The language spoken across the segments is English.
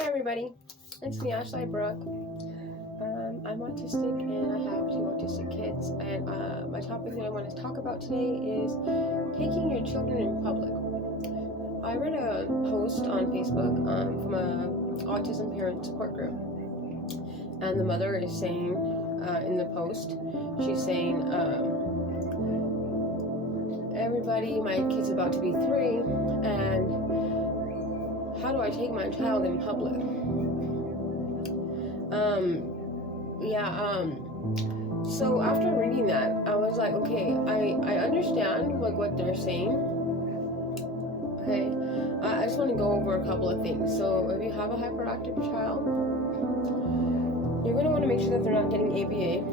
Hi everybody, it's me, Ashley Brooke. I'm autistic and I have 2 autistic kids, and my topic that I want to talk about today is taking your children in public. I read a post on Facebook from a autism parent support group, and the mother is saying in the post, she's saying, everybody, my kid's about to be 3, and how do I take my child in public? So after reading that, I was like, okay, I understand like what they're saying. Okay, I just want to go over a couple of things. So if you have a hyperactive child, you're going to want to make sure that they're not getting ABA.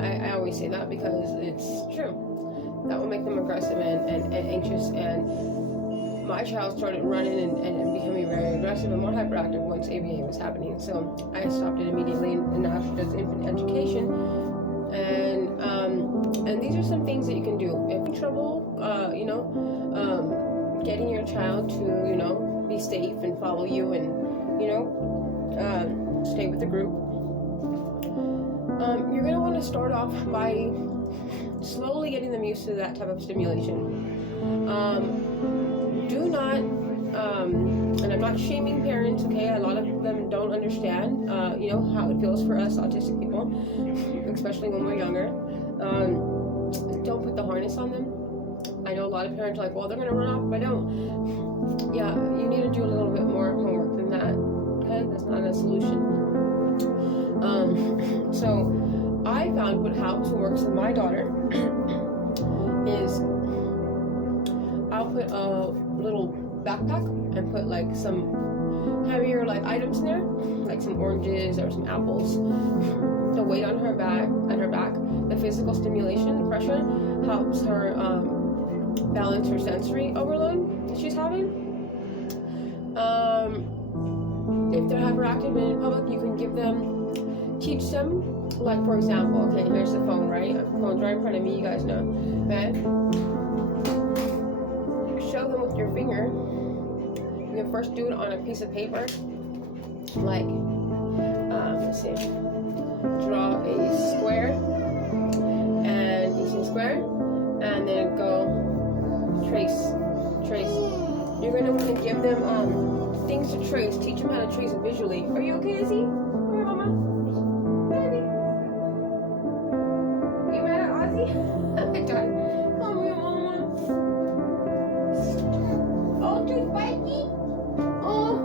I always say that because it's true. That will make them aggressive and anxious, and my child started running and becoming very aggressive and more hyperactive once ABA was happening. So I stopped it immediately, and now she does infant education. And these are some things that you can do. If you're in trouble, getting your child to, be safe and follow you and, stay with the group. You're going to want to start off by slowly getting them used to that type of stimulation. Do not, and I'm not shaming parents, okay? A lot of them don't understand, how it feels for us autistic people, especially when we're younger. Don't put the harness on them. I know a lot of parents are like, well, they're going to run off if I don't. Yeah, you need to do a little bit more homework than that, okay? That's not a solution. So I found what helps and works with my daughter is I'll put a little backpack and put like some heavier items in there, like some oranges or some apples. The weight on her back, the physical stimulation, the pressure helps her balance her sensory overload that she's having. If they're hyperactive and in public, you can teach them, like for example, okay, here's the phone, right? The phone's right in front of me, you guys know, okay? Show them with your finger. You can first do it on a piece of paper, like, let's see, draw a square, and you see square, and then go trace. You're going to want to give them things to trace, teach them how to trace visually. Are you okay, Izzy? Come here, Mama. Baby. You mad at Ozzy? Oh my God. Come here, Mama. Oh, too spiky? Oh.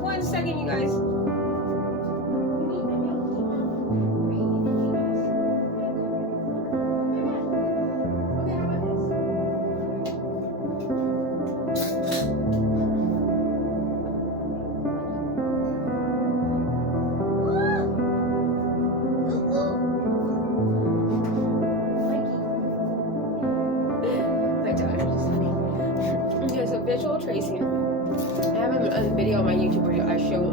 1 second, you guys. Visual tracing. I have a video on my YouTube where I show,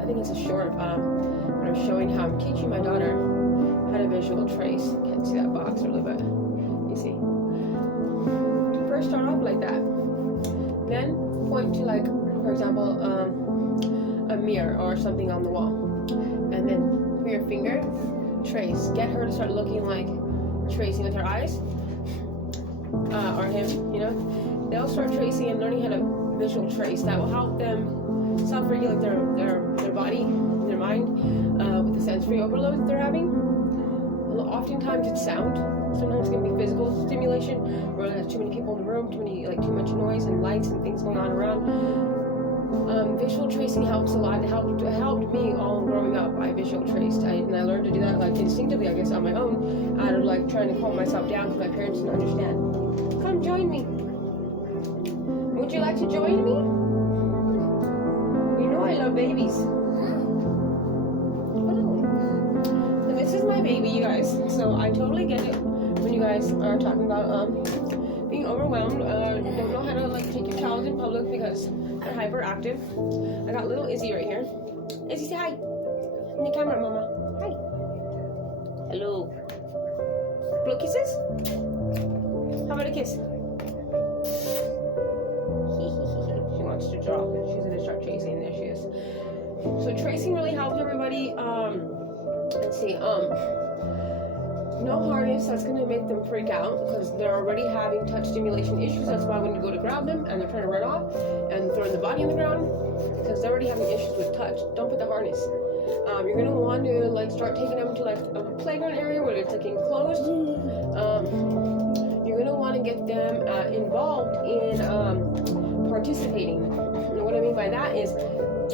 I think it's a short, but I'm showing how I'm teaching my daughter how to visual trace. Can't see that box really, but you see. First start off like that. Then point to for example, a mirror or something on the wall. And then with your finger, trace. Get her to start looking like tracing with her eyes. Or him, They'll start tracing and learning how to visual trace. That will help them self-regulate their body, their mind, with the sensory overload that they're having. Oftentimes it's sound. Sometimes it's going to be physical stimulation, where there's too many people in the room, too much noise and lights and things going on around. Visual tracing helps a lot. It helped me all growing up. I visual traced, and I learned to do that instinctively, I guess, on my own, out of trying to calm myself down because my parents didn't understand. Come join me. Would you like to join me? You know I love babies. Oh. So this is my baby, you guys. So I totally get it when you guys are talking about being overwhelmed, don't know how to take your child in public because they're hyperactive. I got little Izzy right here. Izzy, say hi. In the camera, Mama. Hi. Hello. Blow kisses? How about a kiss? She wants to draw. She's gonna start chasing. everybody, let's see, no harness. That's going to make them freak out because they're already having touch stimulation issues. That's why when you go to grab them and they're trying to run off and throwing the body on the ground, because they're already having issues with touch. Don't put the harness. You're going to want to like start taking them to like a playground area where it's like enclosed. You're going to want to get them involved in participating. And what I mean by that is,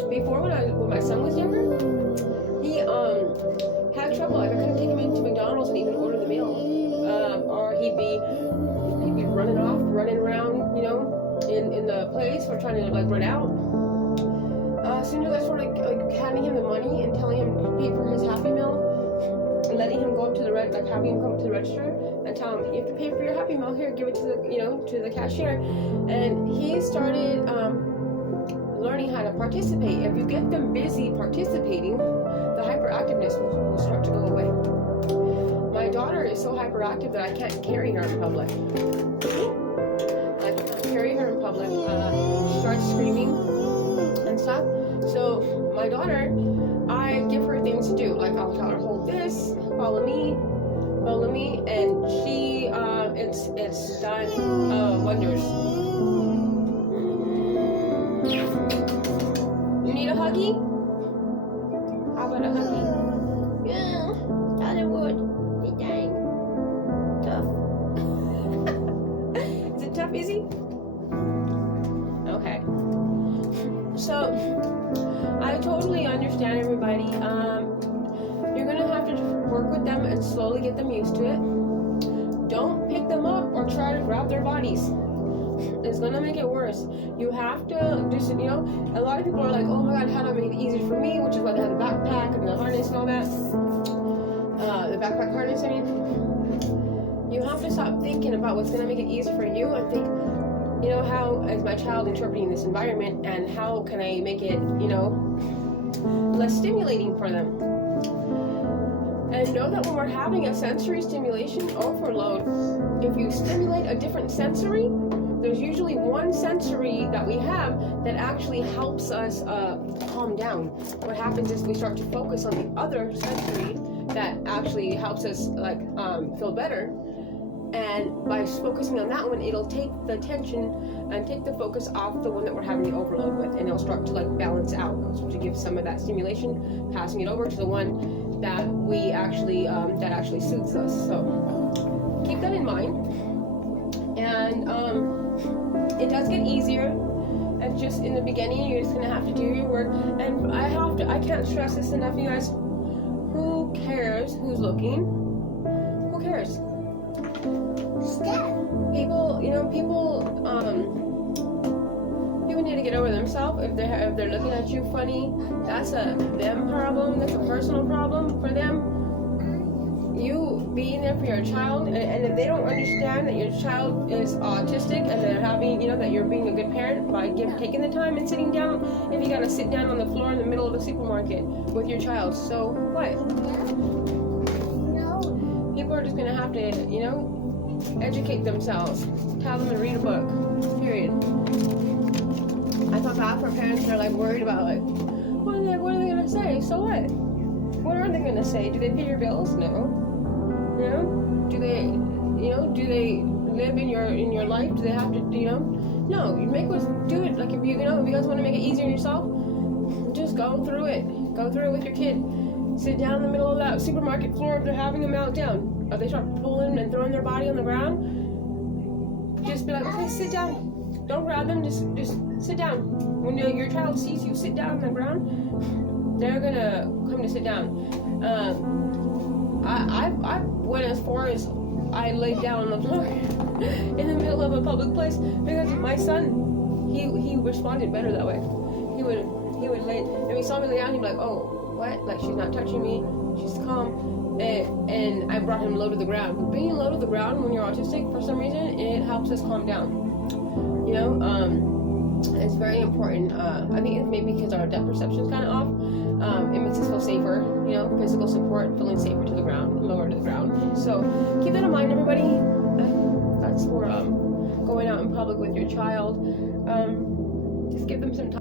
before when my son was younger, he had trouble. Like I couldn't take him into McDonald's and even order the meal, or he'd be running around, you know, in the place or trying to like run out. As soon as I started like handing him the money and telling him to pay for his Happy Meal, and letting him go up to the having him come up to the register and tell him, you have to pay for your Happy Meal, here, give it to the, you know, to the cashier, and he started learning how to participate. If you get them busy participating, the hyperactiveness will start to go away. My daughter is so hyperactive that I can't carry her in public. I can't carry her in public. She starts screaming and stuff. So my daughter, I give her things to do. Like I'll tell her, hold this, follow me, and she, it's done wonders. You need a huggy? How about a huggy? Yeah, thought it would. Dang. Tough. Is it tough, Izzy? Okay. So, I totally understand everybody. You're gonna have to work with them and slowly get them used to it. Don't pick them up or try to grab their bodies. It's gonna make it worse. You have to just, you know, a lot of people are like, oh my god, how do I make it easier for me? Which is why they have the backpack and the harness and all that. The backpack harness, I mean. You have to stop thinking about what's gonna make it easy for you and think, you know, how is my child interpreting this environment and how can I make it, you know, less stimulating for them. And know that when we're having a sensory stimulation overload, if you stimulate a different sensory, there's usually one sensory that we have that actually helps us calm down. What happens is we start to focus on the other sensory that actually helps us like feel better. And by focusing on that one, it'll take the attention and take the focus off the one that we're having the overload with, and it'll start to like balance out, so to give some of that stimulation, passing it over to the one that we actually that actually suits us. So keep that in mind. And it does get easier. And just in the beginning, you're just gonna have to do your work. And I can't stress this enough, you guys. Who cares who's looking? Who cares? People, you know, people need to get over themselves. If they're looking at you funny, that's a them problem. That's a personal problem for them. You being there for your child, and if they don't understand that your child is autistic and they're having, you know, that you're being a good parent by taking the time and sitting down. If you gotta sit down on the floor in the middle of the supermarket with your child, so what? People are just gonna have to, you know, educate themselves. Tell them to read a book. Period. I feel bad for parents that are like worried about like, what are they gonna say? So what? What are they gonna say? Do they pay your bills? No. You know? Do they live in your life? Do they have to, you know? No. You do it. Like if you guys want to make it easier on yourself, just go through it. Go through it with your kid. Sit down in the middle of that supermarket floor if they're having a meltdown. Or they start pulling and throwing their body on the ground. Just be like, okay, sit down. Don't grab them. Just sit down. When your child sees you sit down on the ground, they're gonna come to sit down. I went as far as I laid down on the floor in the middle of a public place because my son, he responded better that way. He would lay, if he saw me lay down, he'd be like, oh, what? Like she's not touching me. She's calm. And I brought him low to the ground. Being low to the ground when you're autistic, for some reason, it helps us calm down. You know, it's very important. I think it's maybe because our depth perception is kind of off. It makes us feel safer. You know, physical support, feeling safer to the ground, lower to the ground. So keep that in mind, everybody. That's for going out in public with your child. Just give them some time.